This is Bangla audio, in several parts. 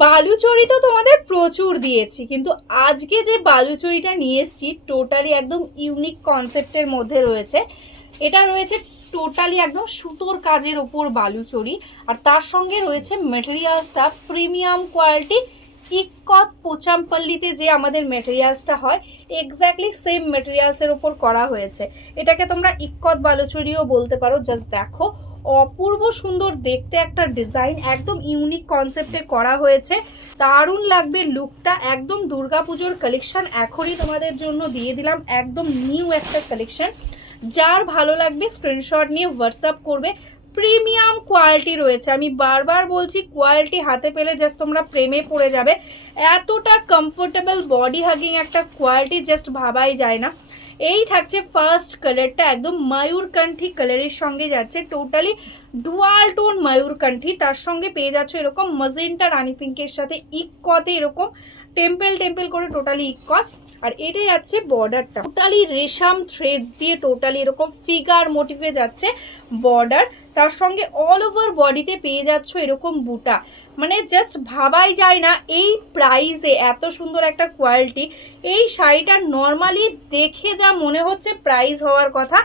বালুচরি তো তোমাদের প্রচুর দিয়েছি, কিন্তু আজকে যে বালুচরিটা নিয়ে এসেছি টোটালি একদম ইউনিক কনসেপ্টের মধ্যে রয়েছে। এটা রয়েছে টোটালি একদম সুতোর কাজের ওপর বালুচরি, আর তার সঙ্গে রয়েছে মেটেরিয়ালসটা প্রিমিয়াম কোয়ালিটি। ইক্কত পোচামপল্লিতে যে আমাদের মেটেরিয়ালসটা হয় এক্স্যাক্টলি সেম মেটেরিয়ালসের ওপর করা হয়েছে। এটাকে তোমরা ইক্কত বালুচরিও বলতে পারো। জাস্ট দেখো, অপূর্ব সুন্দর দেখতে একটা ডিজাইন, একদম ইউনিক কনসেপ্টে করা হয়েছে। দারুণ লাগবে লুকটা, একদম দুর্গাপুজোর কালেকশন এখনই তোমাদের জন্য দিয়ে দিলাম, একদম নিউ একটা কালেকশন। যার ভালো লাগবে স্ক্রিনশট নিয়ে হোয়াটসঅ্যাপ করবে। প্রিমিয়াম কোয়ালিটি রয়েছে, আমি বারবার বলছি কোয়ালিটি হাতে পেলে জাস্ট তোমরা প্রেমে পড়ে যাবে। এতটা কমফোর্টেবল বডি হাগিং একটা কোয়ালিটি জাস্ট ভাবাই যায় না। এই থাকছে ফার্স্ট কালারটা, একদম ময়ূরকণ্ঠী কালারের সঙ্গে যাচ্ছে, টোটালি ডুয়াল টোন ময়ূরকণ্ঠী। তার সঙ্গে পেয়ে যাচ্ছে এরকম মজেন্টা রানী পিঙ্কের সাথে ইক্কতে এরকম টেম্পল টেম্পল করে টোটালি ইক্কত। আর এটাই যাচ্ছে বর্ডারটা, টোটালি রেশম থ্রেডস দিয়ে টোটালি এরকম ফিগার মোটিভে যাচ্ছে বর্ডার। তার সঙ্গে অল ওভার বডিতে পেয়ে যাচ্ছ এরকম বুটা। মানে জাস্ট ভাবাই যায় না এই প্রাইসে এত সুন্দর একটা কোয়ালিটি। এই শাড়িটা নর্মালি দেখে যা মনে হচ্ছে প্রাইস হওয়ার কথা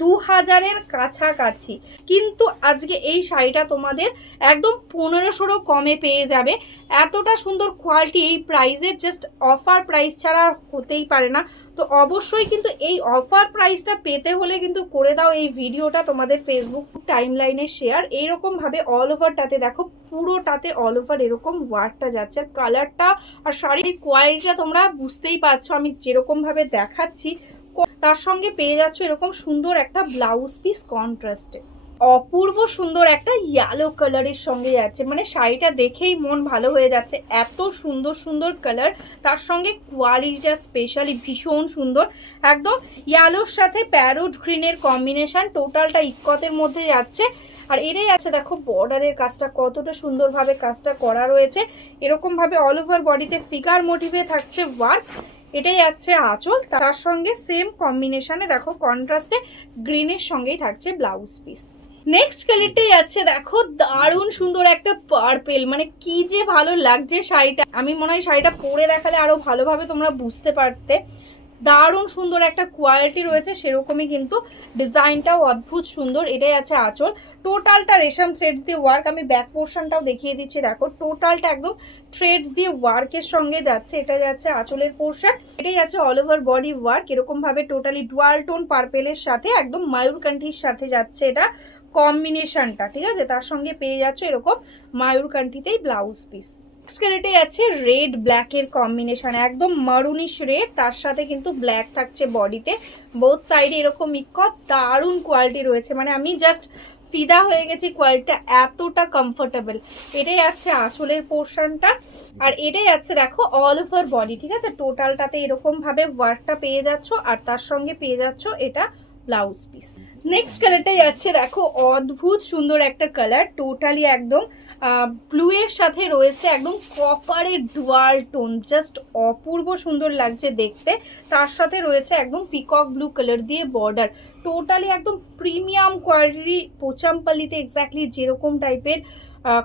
2000-এর কাছাকাছি, কিন্তু আজকে এই শাড়িটা তোমাদের একদম 1500-ও কমে পেয়ে যাবে। এতটা সুন্দর কোয়ালিটি এই প্রাইসে জাস্ট অফার প্রাইস ছাড়া হতেই পারে না। তো অবশ্যই কিন্তু এই অফার প্রাইসটা পেতে হলে কিন্তু করে দাও এই ভিডিওটা তোমাদের ফেসবুক টাইমলাইনে শেয়ার। এইরকমভাবে অল ওভারটাতে দেখো, পুরোটাতে অল ওভার এরকম ওয়ার্কটা যাচ্ছে। আর কালারটা আর শাড়ির কোয়ালিটিটা তোমরা বুঝতেই পারছো আমি যেরকমভাবে দেখাচ্ছি। তার সঙ্গে পেয়ে যাচ্ছ এরকম সুন্দর একটা ব্লাউজ পিস কন্ট্রাস্টে, অপূর্ব সুন্দর একটা ইয়েলো কালারের সঙ্গে যাচ্ছে। মানে শাড়িটা দেখেই মন ভালো হয়ে যাচ্ছে, এত সুন্দর সুন্দর কালার। তার সঙ্গে কোয়ালিটিটা স্পেশালি ভীষণ সুন্দর, একদম ইয়েলোর সাথে প্যারোট গ্রিনের কম্বিনেশন, টোটালটা ইক্কতের মধ্যে যাচ্ছে। আর এটাই আছে দেখো বর্ডারের কাজটা কতটা সুন্দরভাবে কাজটা করা রয়েছে। এরকমভাবে অল ওভার বডিতে ফিগার মোটিভে থাকছে ওয়ার্ক। এটাই আছে আঁচল, তার সঙ্গে সেম কম্বিনেশনে দেখো কন্ট্রাস্টে গ্রিনের সঙ্গেই থাকছে ব্লাউজ পিস। নেক্সট কালারটাই আছে দেখো, দারুণ সুন্দর একটা পার্পেল। মানে কি যে ভালো লাগছে শাড়িটা, আমি মনে হয় শাড়িটা পরে দেখালে আরো ভালোভাবে তোমরা বুঝতে পারতে। দারুণ সুন্দর একটা কোয়ালিটি রয়েছে, সেরকমই কিন্তু ডিজাইনটাও অদ্ভুত সুন্দর। এটাই আছে আঁচল, টোটালটা রেশম থ্রেডস দিয়ে ওয়ার্ক। আমি ব্যাক পোর্শনটাও দেখিয়ে দিচ্ছি, দেখো টোটালটা একদম থ্রেডস দিয়ে ওয়ার্কের সঙ্গে যাচ্ছে। এটা যাচ্ছে আঁচলের পোর্শন, এটাই আছে অল ওভার বডি ওয়ার্ক। এরকম ভাবে টোটালি ডুয়াল টোন পার্পেলের সাথে একদম ময়ূরকণ্ঠীর সাথে যাচ্ছে এটা কম্বিনেশনটা, ঠিক আছে। তার সঙ্গে পেয়ে যাচ্ছে এরকম ময়ূরকণ্ঠীতেই ব্লাউজ পিস। স্কেলেটে আছে রেড ব্ল্যাকের কম্বিনেশন, একদম মারুনিশ রেড, তার সাথে কিন্তু ব্ল্যাক থাকছে বডিতে, বোথ সাইডে এরকম ইক্কত। দারুণ কোয়ালিটি রয়েছে, মানে আমি জাস্ট ফিদা হয়ে গেছি, কোয়ালিটিটা এতটা কমফোর্টেবল। এটাই আছে আঁচলের পোর্শনটা, আর এটাই আছে দেখো অল ওভার বডি, ঠিক আছে। টোটালটাতে এরকম ভাবে ওয়ার্কটা পেয়ে যাচ্ছ, আর তার সঙ্গে পেয়ে যাচ্ছ এটা ব্লাউজ পিস। নেক্সট কালারটাই আছে দেখো, অদ্ভুত সুন্দর একটা কালার, টোটালি একদম ব্লু এর সাথে রয়েছে একদম কপারের ডুয়াল টোন, জাস্ট অপূর্ব সুন্দর লাগছে দেখতে। তার সাথে রয়েছে একদম পিকক ব্লু কালার দিয়ে বর্ডার, টোটালি একদম প্রিমিয়াম কোয়ালিটি। পোচামপল্লিতে এক্স্যাক্টলি যেরকম টাইপের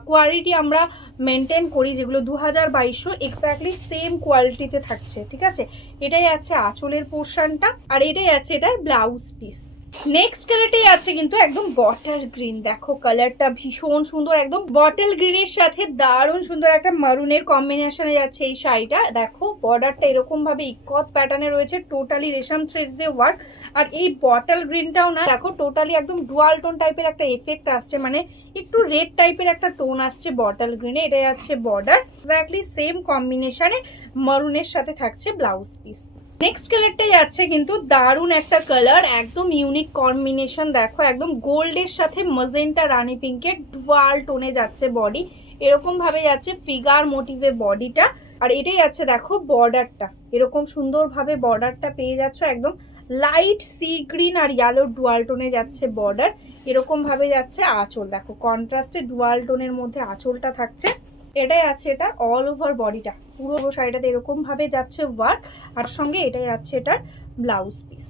কোয়ালিটি আমরা মেনটেন করি, যেগুলো 2022 এক্স্যাক্টলি সেম কোয়ালিটিতে থাকছে, ঠিক আছে। এটাই আছে আঁচলের পোর্শনটা, আর এটাই আছে এটার ব্লাউজ পিস। নেক্সট কালারটাই আছে কিন্তু একদম বটল গ্রিন, দেখো কালারটা ভীষণ সুন্দর, একদম বটল গ্রিনের সাথে দারুণ সুন্দর একটা মারুনের কম্বিনেশনে যাচ্ছে এই শাড়িটা। দেখো বর্ডারটা এরকম ভাবে ইক্কত প্যাটার্নে রয়েছে, টোটালি রেশম থ্রেডস দিয়ে ওয়ার্ক। আর এই বটল গ্রিনটাও না দেখো টোটালি একদম ডুয়াল টোন টাইপের একটা এফেক্ট আসছে, মানে একটু রেড টাইপের একটা টোন আসছে বটল গ্রিনে। এটা যাচ্ছে বর্ডার, এক্স্যাক্টলি সেম কম্বিনেশনে মারুনের সাথে থাকছে ব্লাউজ পিস। নেক্সট কালারটাই আছে কিন্তু দারুণ একটা কালার, একদম ইউনিক কম্বিনেশন। দেখো একদম গোল্ডের সাথে মজেন্টা রানী পিঙ্কের ডুয়াল টোনে যাচ্ছে বডি, এরকম ভাবে যাচ্ছে ফিগার মোটিভে বডিটা। আর এটাই আছে দেখো বর্ডারটা, এরকম সুন্দর ভাবে বর্ডারটা পেয়ে যাচ্ছ, একদম লাইট সি গ্রিন আর ইয়েলো ডুয়াল টোনে যাচ্ছে বর্ডার। এরকম ভাবে যাচ্ছে আঁচল, দেখো কন্ট্রাস্টে ডুয়াল টোনের মধ্যে আঁচলটা থাকছে। এটাই আছে এটা অল ওভার বডিটা, পুরো শাড়িটাতে এরকম ভাবে যাচ্ছে ওয়ার্ক, আর সঙ্গে এটাই আছে এটার ব্লাউজ পিস।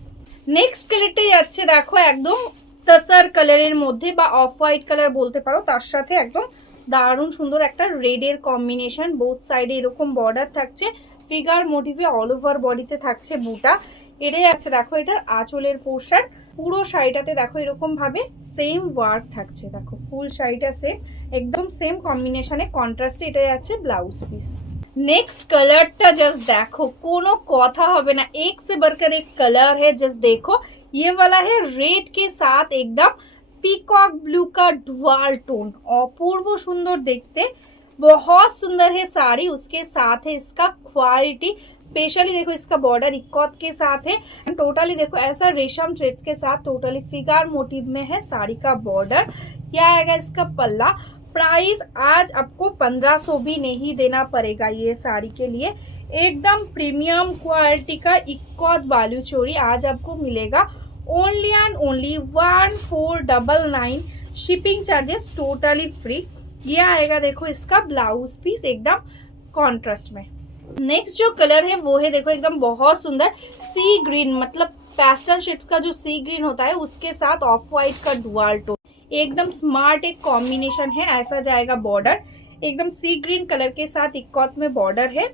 নেক্সট কালারটাই যাচ্ছে দেখো একদম তাসার কালারের মধ্যে বা অফ হোয়াইট কালার বলতে পারো, তার সাথে একদম দারুণ সুন্দর একটা রেডের কম্বিনেশন, বোথ সাইডে এরকম বর্ডার থাকছে, ফিগার মোটিভে অল ওভার বডিতে থাকছে বুটা। এটাই আছে দেখো এটার আঁচলের পোর্শন, পুরো শাড়িটাতে দেখো এরকম ভাবে সেম ওয়ার্ক থাকছে, দেখো ফুল শাড়িটা সেম একদম সেম কম্বিনেশনে কন্ট্রাস্টে। এটাই আছে ব্লাউজ পিস। नेक्स्ट कलरটা জাস্ট দেখো, কোনো কথা হবে না, एक से बढ़कर एक कलर है। जस्ट देखो ये वाला है रेड के साथ एकदम पीकॉक ब्लू का डुअल टोन, अपूर्व सुंदर देखते, बहुत सुंदर है साड़ी। उसके साथ है इसका क्वालिटी, स्पेशली देखो इसका बॉर्डर इक्कॉत के साथ है, टोटली देखो ऐसा रेशम थ्रेड्स के साथ टोटली फिगर मोटिव में है साड़ी का बॉर्डर। क्या आएगा इसका पल्ला। प्राइस आज आपको 1500 भी नहीं देना पड़ेगा ये साड़ी के लिए, एकदम प्रीमियम क्वालिटी का इक्कॉत बालू चोरी आज आपको मिलेगा only and only 1499, shipping charges totally free. ये आएगा देखो इसका ब्लाउज पीस एकदम कॉन्ट्रास्ट में। नेक्स्ट जो कलर है वो है देखो एकदम बहुत सुंदर सी ग्रीन, मतलब पैस्टल शेड्स का जो सी ग्रीन होता है उसके साथ ऑफ वाइट का डुअल टोन, एकदम स्मार्ट एक कॉम्बिनेशन है। ऐसा जाएगा बॉर्डर एकदम सी ग्रीन कलर के साथ इक्कॉत में बॉर्डर है।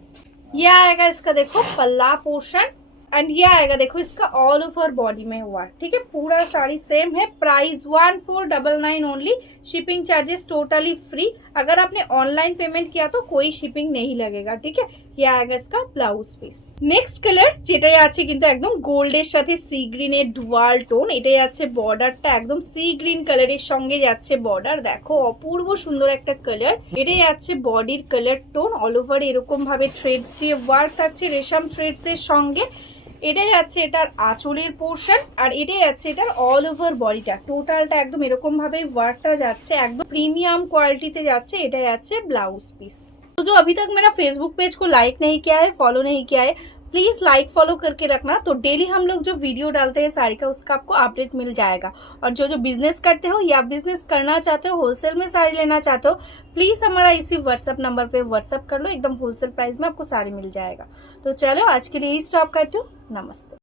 ये आएगा इसका देखो पल्ला पोर्शन, एंड ये आएगा देखो इसका ऑल ओवर बॉडी में हुआ, ठीक है। पूरा साड़ी सेम है, price 1499 only, shipping charges totally free. अगर आपने ऑनलाइन पेमेंट किया तो कोई शिपिंग नहीं लगेगा, ठीक है। ये आएगा इसका ब्लाउज পিস। নেক্সট কালার যেটাই আছে কিন্তু একদম গোল্ডের সাথে সি গ্রিনের ডুয়াল টোন, এটাই আছে বর্ডারটা একদম সি গ্রিন কালারের সঙ্গে যাচ্ছে বর্ডার, দেখো অপূর্ব সুন্দর একটা কালার। এটাই আছে বডির কালার টোন, অল ওভার এরকম ভাবে থ্রেডস দিয়ে ওয়ার্ক থাকছে রেশম থ্রেডস এর সঙ্গে। এটাই আছে এটার আঁচলের পোর্শন, আর এটাই আছে এটার অল ওভার বডিটা, টোটালটা একদম এরকম ভাবে ওয়ার্কটা যাচ্ছে, একদম প্রিমিয়াম কোয়ালিটিতে যাচ্ছে। এটাই আছে ব্লাউজ পিস। तो जो अभी तक मेरा फेसबुक पेज को लाइक नहीं किया है, फॉलो नहीं किया है, प्लीज लाइक फॉलो करके रखना, तो डेली हम लोग जो वीडियो डालते हैं साड़ी का उसका आपको अपडेट मिल जाएगा। और जो बिजनेस करते हो या बिजनेस करना चाहते हो, होलसेल में साड़ी लेना चाहते हो, प्लीज हमारा इसी व्हाट्सएप नंबर पे व्हाट्सएप कर लो, एकदम होलसेल प्राइस में आपको साड़ी मिल जाएगा। तो चलो आज के लिए ही स्टॉप करती हूँ, नमस्ते।